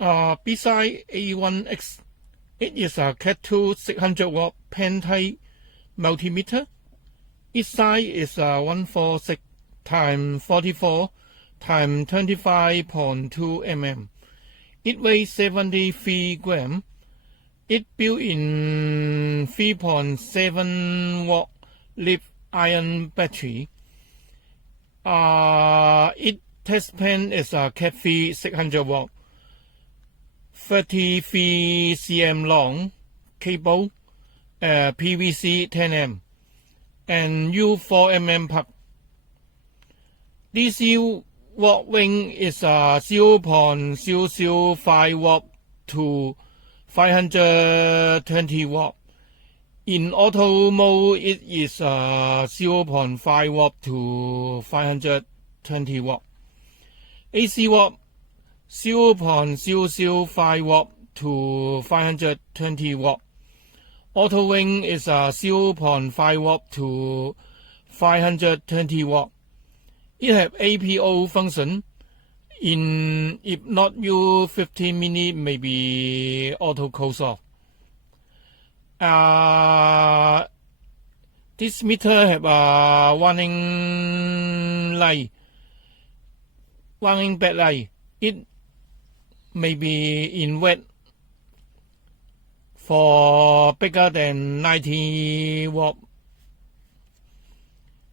Bside A1X. It is a Catii600V pen type multimeter. Its size is 146 x 44 x 25.2 mm. It weighs 73 grams. It built in 3.7 V lithium battery. Its test pen is a Catii600V 33 cm long cable, PVC 10mm, and U4mm plug. DC watt ring is 0.005 W to 520 W. In auto mode, it is 0.5 W to 520 W. AC watt 0.005 W to 520 W. Auto ring is 0.5 W to 520 W. It has APO function. If not use 15 minutes, maybe auto close off. This meter have a warning light, warning backlight. It may be in wet for bigger than 90 W.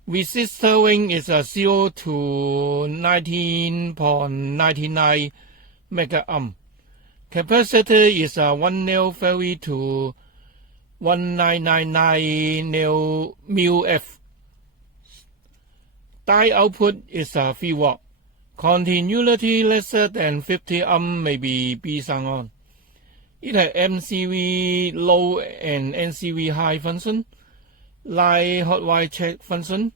Resistor ring is 0 to 19.99 megaohm. Capacitor is 1 nil Farad to 1999 nil F. Die output is 3 W. Continuity lesser than 50 ohm may be Bside on. It has MCV low and NCV high function, light hot wire check function.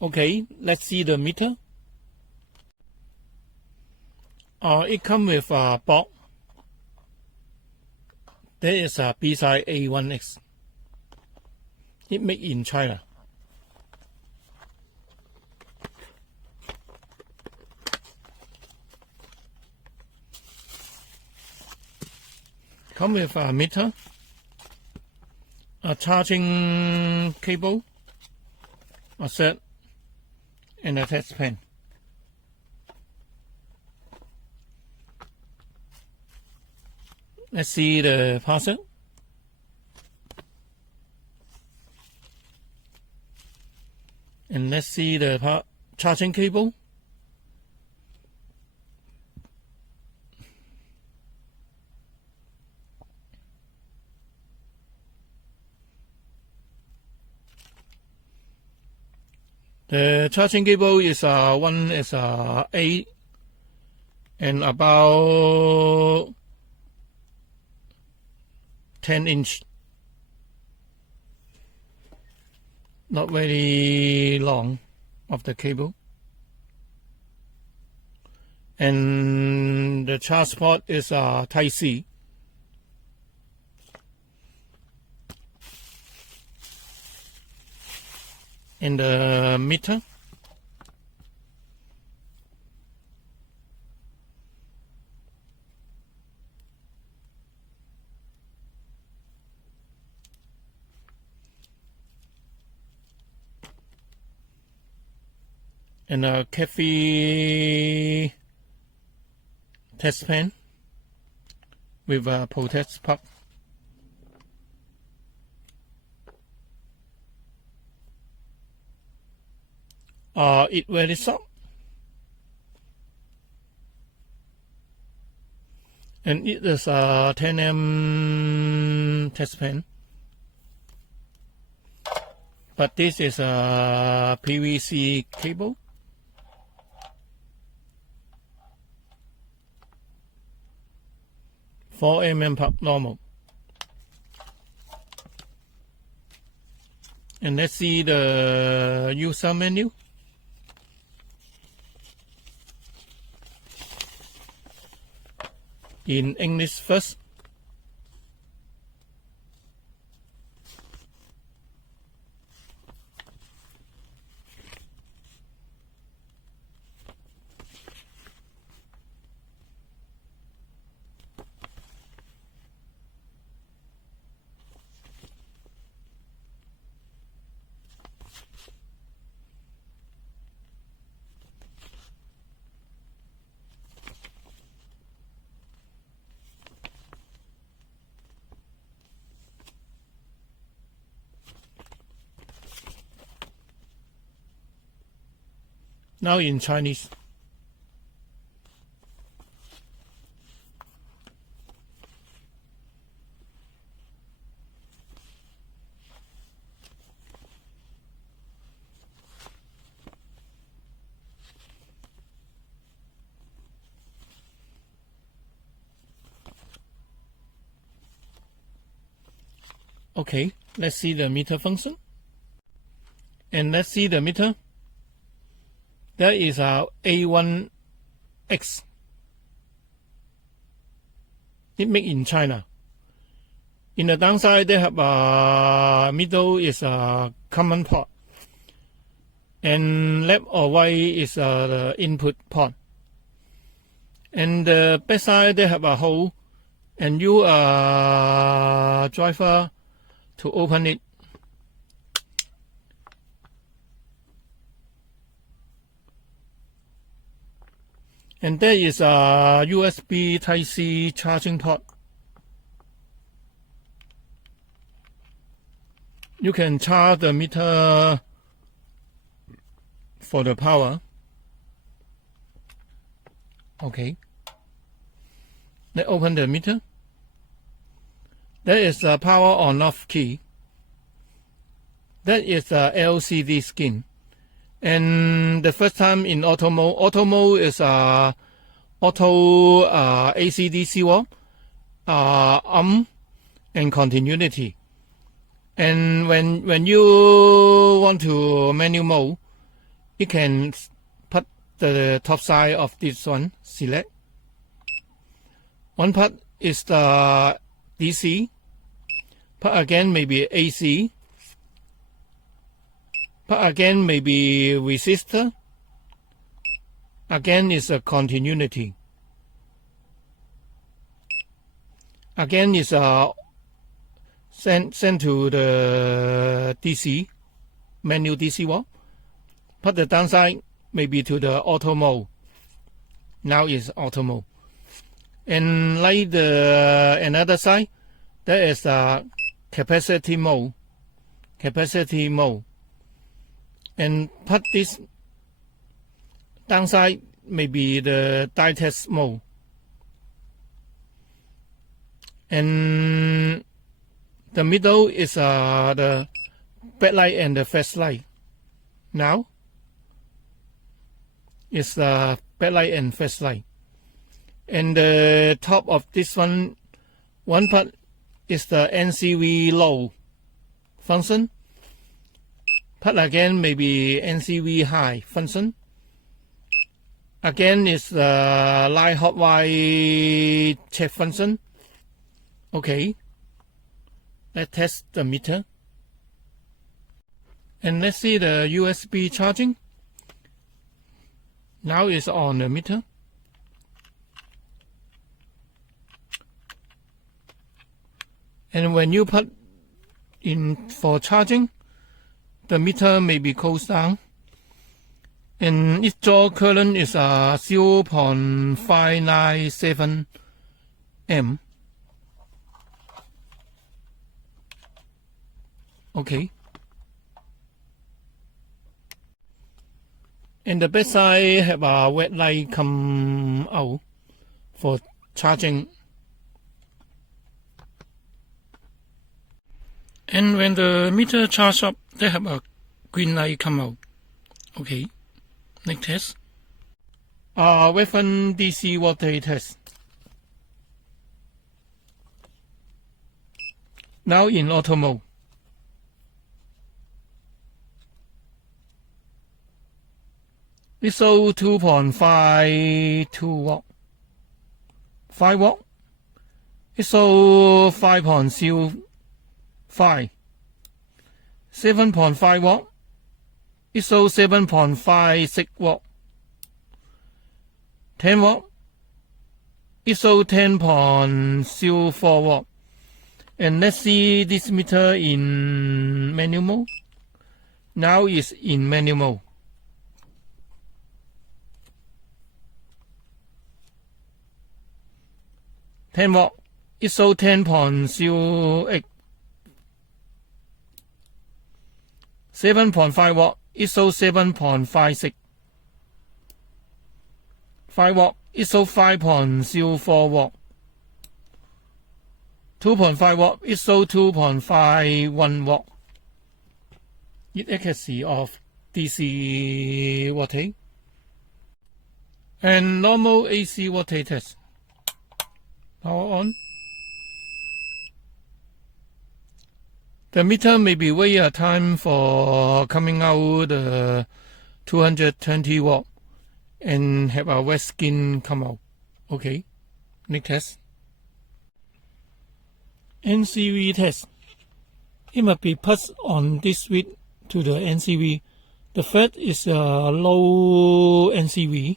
Okay, let's see the meter. It comes with a box. There is a Bside A1X. It made in China. Come with a meter, a charging cable, a set, and a test pen. Let's see the parcel. And let's see the charging cable. The charging cable is one is 8 and about 10-inch. Not very long of the cable. And the charge port is Type-C. In the meter, and a Catii test pen with a protect plug. It very soft, and it is a 10mm test pen, but this is a PVC cable. (4mm plug normal). And let's see the user menu. In English first. Now in Chinese. Okay, let's see the meter function. And let's see the meter. That is our A1X. It made in China. In the downside, they have a middle is a common port, and left or right is the input port. And the backside they have a hole, and you driver to open it. And there is a USB Type-C charging port. You can charge the meter for the power. Okay. Let's open the meter. There is a power on off key. That is a LCD skin. And the first time in auto mode is auto AC/DC wall, and continuity. And when you want to manual mode, you can put the top side of this one, select. One part is the DC, part again maybe AC, part again maybe resistor, again is a continuity, again is a send to the DC, manual DC wall. Put the downside maybe to the auto mode. Now is auto mode. And like the another side, there is a capacitor mode. And put this downside maybe the die test mode. And the middle is the backlight and the flashlight. Now is the backlight and flashlight. And the top of this one part is the NCV low function. Part again maybe NCV high function. Again is the light hot white check function. Okay. Let's test the meter. And let's see the USB charging. Now it's on the meter. And when you put in for charging, the meter may be closed down. And its draw current is 0.597 amp. Okay. And the backside have a red light come out for charging. And when the meter charge up, they have a green light come out. Okay. Next test. Weapon DC voltage test. Now in auto mode. It shows 2.52 watt. 5 watt. It shows 5.05. 7.5 watt. It shows 7.56 watt. 10 watt. It shows 10.04 watt. And let's see this meter in manual mode. Now it's in manual mode. $10 watt. It shows 10.08. 7.5 watt. It shows 7.56. 5 watt, ISO 5.04 watt. 2.5 watt, ISO 2.51 watt. Accuracy of DC voltage. And normal AC voltage test. Power on. The meter may be wait a time for coming out 220 watt and have a wet skin come out. Okay, next test. NCV test. It must be passed on this switch to the NCV. The first is a low NCV,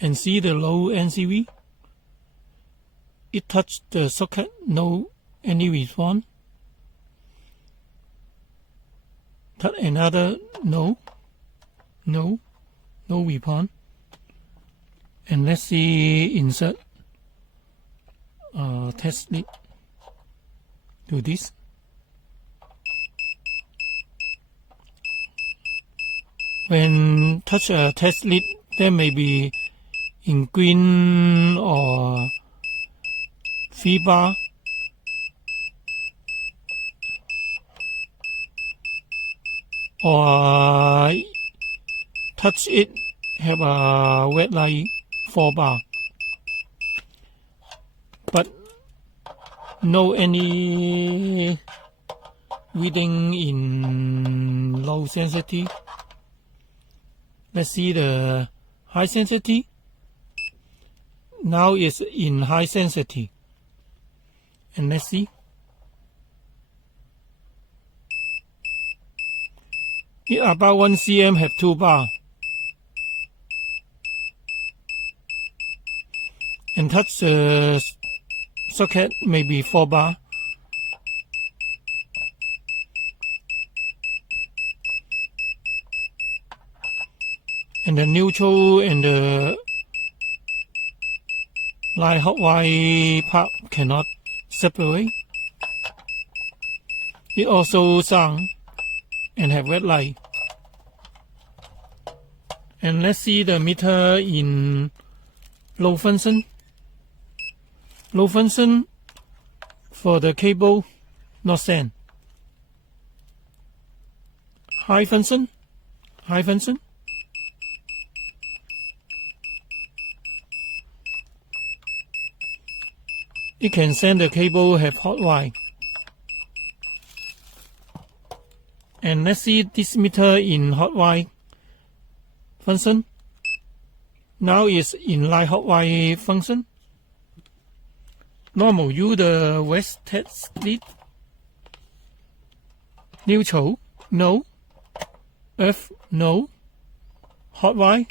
and see the low NCV. It touched the socket, no any response. Touch another, no response. And let's see insert test lead to this. When touch a test lead, there may be in green or feedback. Or touch it, have a red light 4 bar, but no any reading in low sensitivity. Let's see the high sensitivity. Now it's in high sensitivity, and let's see. It about 1 cm have 2 bar, and touch the socket maybe 4 bar. And the neutral and the light hot wire part cannot separate. It also sound and have red light. And let's see the meter in low function. Low function for the cable, not send. High function. It can send the cable have hot wire. And let's see this meter in hot wire function. Now it's in light hot wire function. Normal use the west test lead. Neutral, no. Earth, no. Hot wire.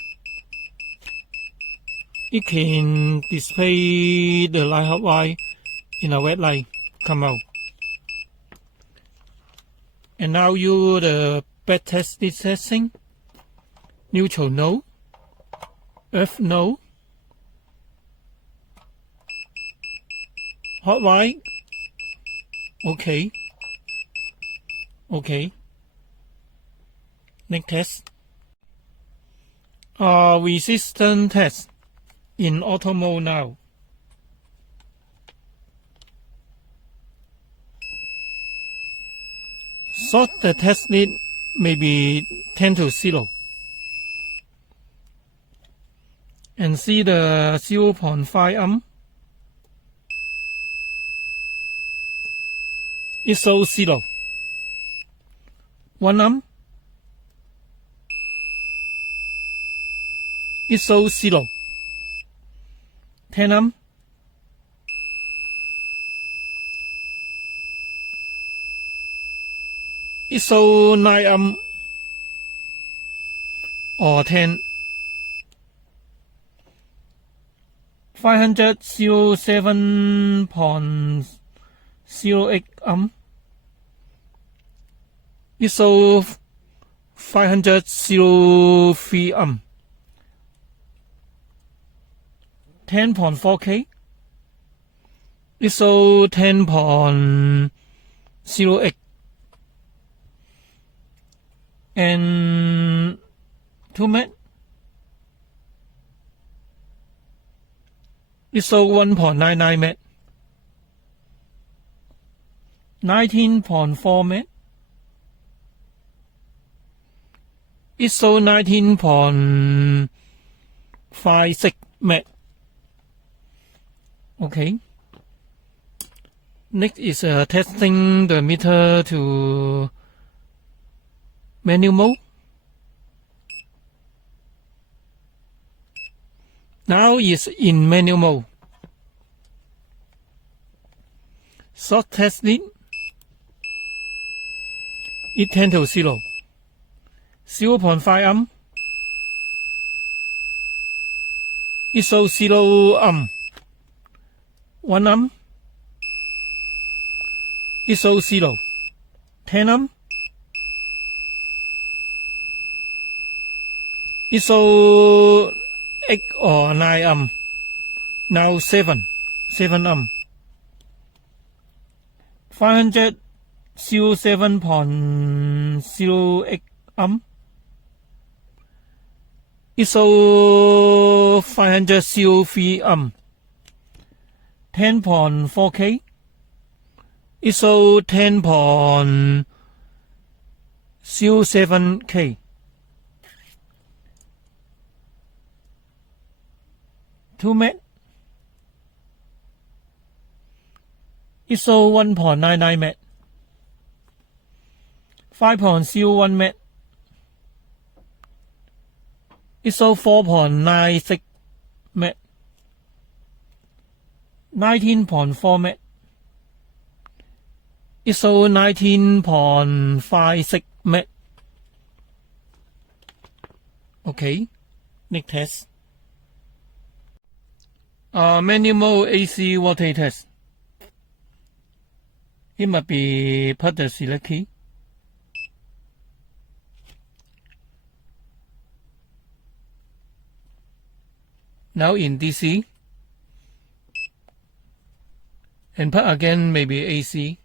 It can display the light hot wire in a red light come out. And now you the back test lead testing. Neutral, no. Earth, no. Hot wire, okay. Next test. Resistance test in auto mode now. Sort the test lead maybe 10 to 0. And see the 0.5 amp. It shows 0. 1 amp. It shows 0. 10 amp. It shows 9 amp or 10. 507.08 amp. It shows 503 amp. 10.4K. It shows 10.08. And 2 met. ISO 1.99 Met, 19.4 Met, ISO 19.56 Met. Okay. Next is testing the meter to manual mode. Now it's in manual mode. Short test lead. It tends to 0.5 amp. ISO 0 amp. 1 amp. ISO 0. 10 amp. ISO 8 or 9 amp. Now 7 amp. 500 7.08 amp. ISO 500 3 amp. 10.4K. ISO 10.07K. 2 Met. ISO 1.99 Met. 5.01 Met. ISO 4.96 Met. 19.4 Met. ISO 19.56 Met. Okay, next test. Manual mode AC voltage test. It must be put the select key. Now in DC. And put again maybe AC.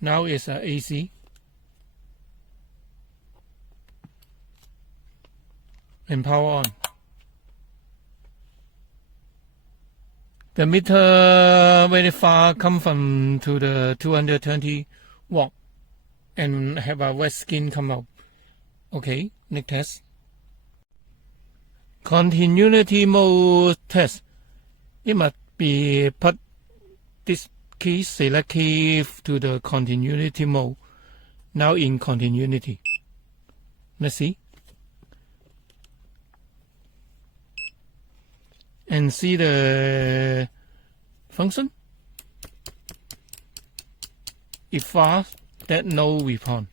Now it's AC. And power on. The meter very far come from to the 220 watt and have a wet skin come out. Okay, next test. Continuity mode test. It must be put this key, select key to the continuity mode. Now in continuity. Let's see. And see the function. If fast, that no response.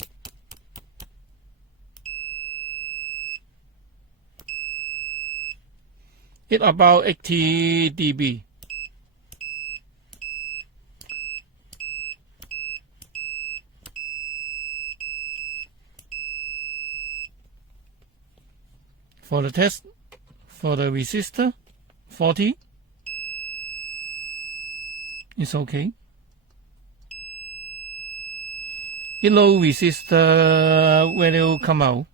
It about 80 dB. For the test, for the resistor, 40. It's okay. Low resistor value come out.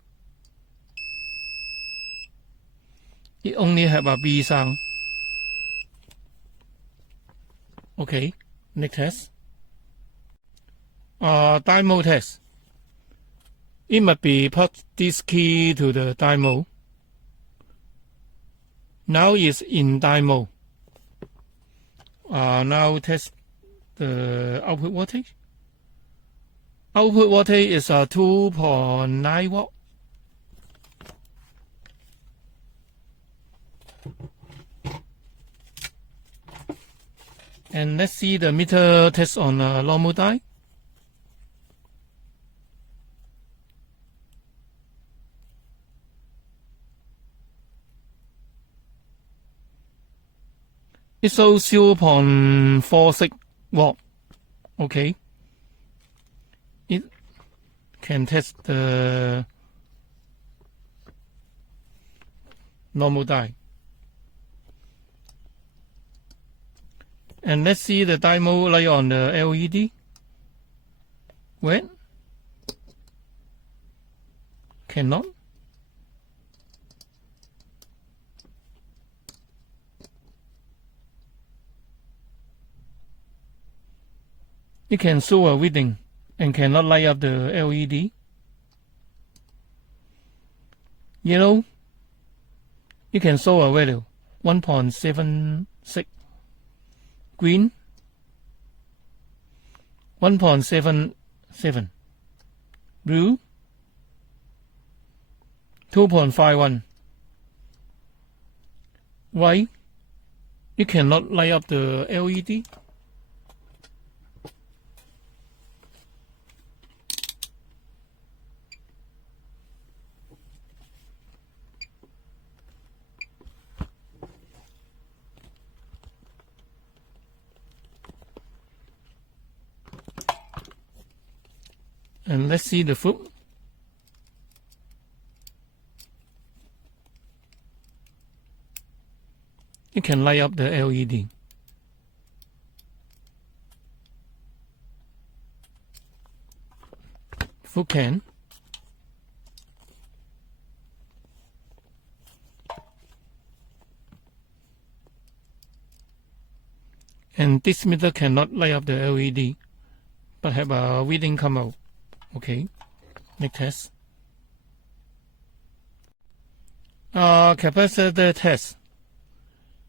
It only have a B sound. Okay, next test. Diode test. It must be put this key to the diode. Now it's in diode. Now test the output voltage. Output voltage is 2.9 watt. And let's see the meter test on normal die. It shows 0.46 watt. Okay. It can test the normal die. And let's see the diode light on the LED. When? Cannot. It can show a reading and cannot light up the LED. Yellow, it can show a value 1.76. Green, 1.77. Blue, 2.51. White, it cannot light up the LED. And let's see the foot. It can light up the LED. Foot can. And this meter cannot light up the LED, but have a reading come out. Okay, next test. Capacitor test.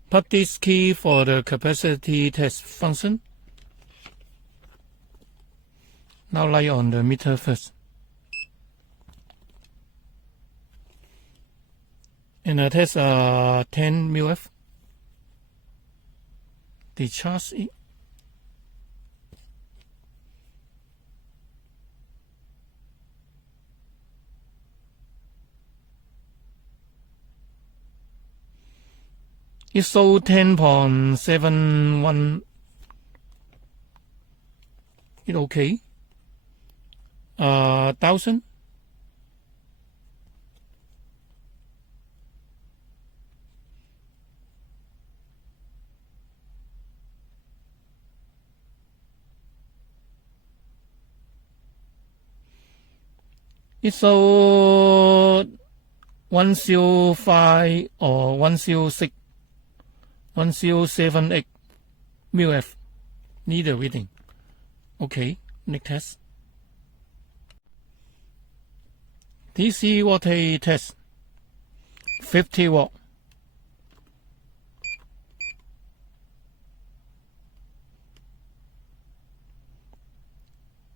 Put this key for the capacity test function. Now light on the meter first. And I test 10 mF. Discharge it. It shows 10.71. It okay. 1000. It shows 105 or 106. 1078 mF. Need a reading. Okay, next test. DC voltage test. 50 watt.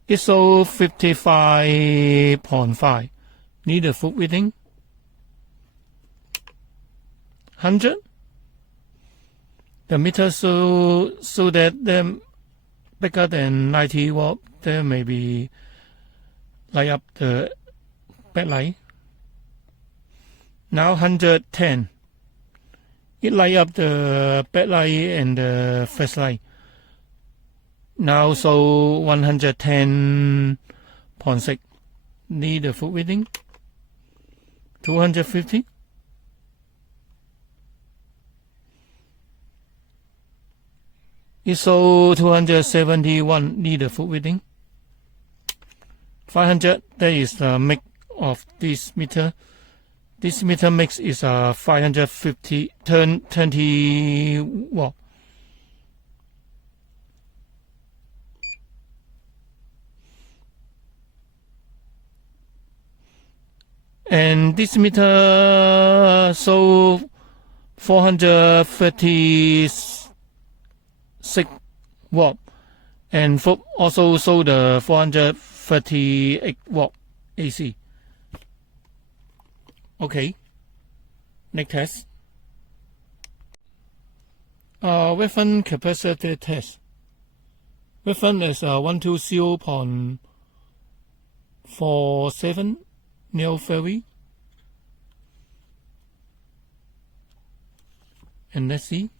It shows 55.5. Need a foot reading. 100. The meter so that them bigger than 90 watt, there may be light up the backlight. Now 110. It light up the backlight and the flashlight. Now so 110.6. Need a foot reading. 250. It shows 271. Need a foot reading. 500. That is the make of this meter. This meter mix is 550 20 watt. And this meter shows 436 watt, and also show the 438 watt AC. Okay, next test. Weapon capacitor test. Weapon is 120.47 nil February. And let's see.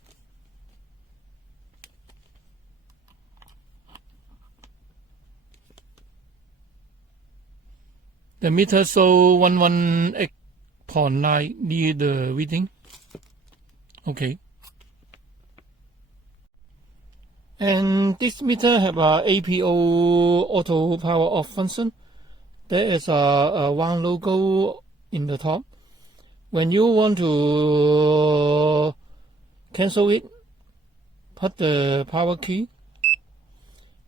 The meter show 118.9 near the reading. Okay. And this meter have a APO auto power off function. There is a one logo in the top. When you want to cancel it, put the power key.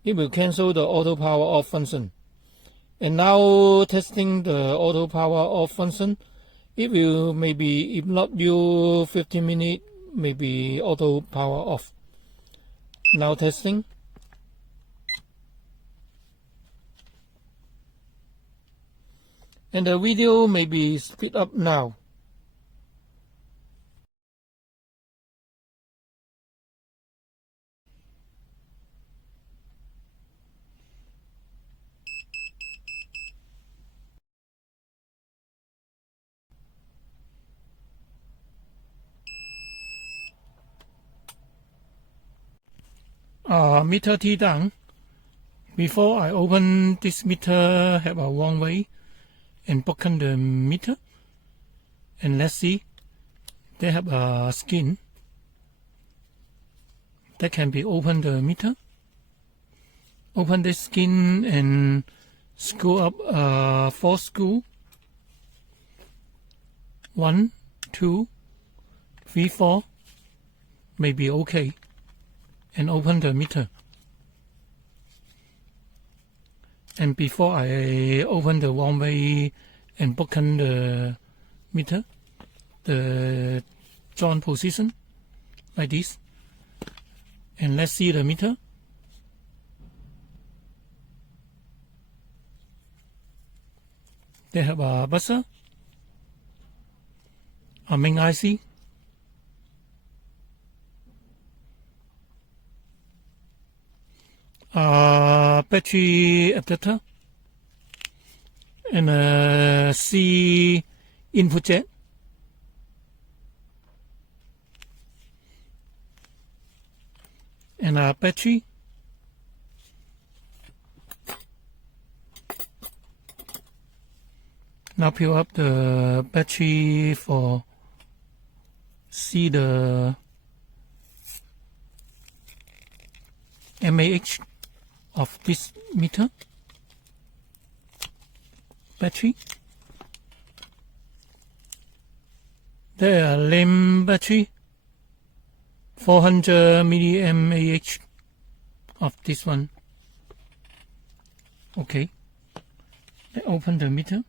it will cancel the auto power off function. And now testing the auto power off function, it will maybe, if not you 15 minutes, maybe auto power off. Now testing. And the video may be speed up now. Meter T down. Before I open this meter, have a one way and broken the meter. And let's see, they have a skin that can be open the meter. Open the skin and screw up 4 screw. 1, 2, 3, 4 may be okay. And open the meter. And before I open the one way and broken the meter, the joint position like this. And let's see the meter. They have a buzzer, a main IC, a battery adapter, and a C input jack, and a battery, now peel up the battery for see the mAh of this meter battery. There are LAMP battery 400 mAh of this one. Okay, let's open the meter.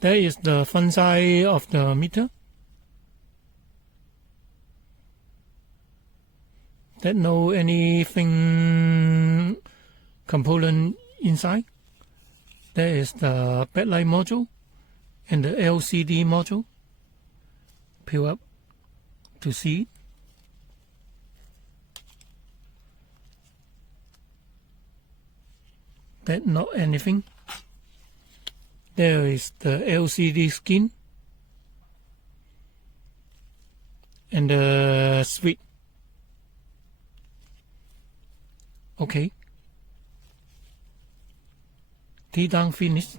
There is the front side of the meter. There's no anything component inside. There is the backlight module and the LCD module. Peel up to see it. There's not anything. There is the LCD skin and the switch. Okay. T down finished.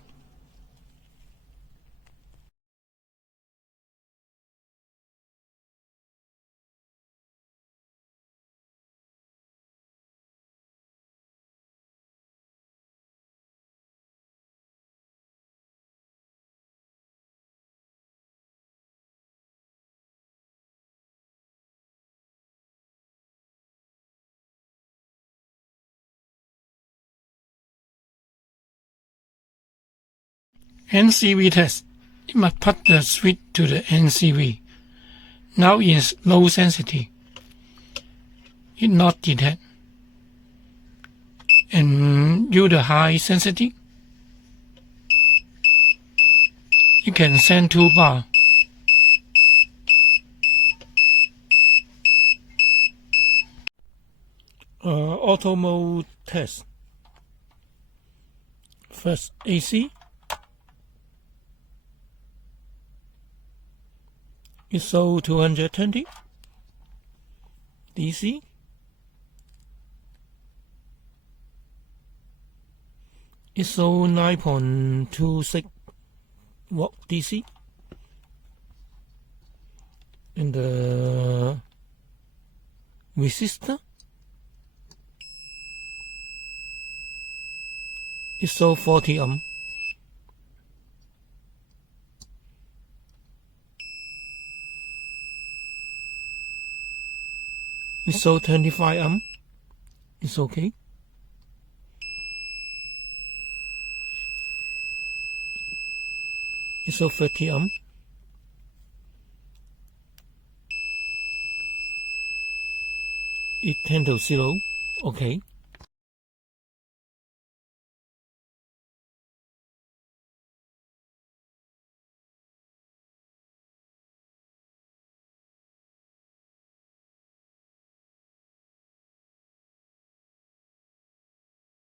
NCV test. You must put the switch to the NCV. Now is low sensitivity. It not detect. And use the high sensitivity. You can send 2 bar. Auto mode test. First AC. ISO 220. DC. ISO 9.26 watt DC. And the resistor. ISO 40 ohm. It's so 25 ohm. It's okay. It's so 30 ohm. It tend to 0. Okay.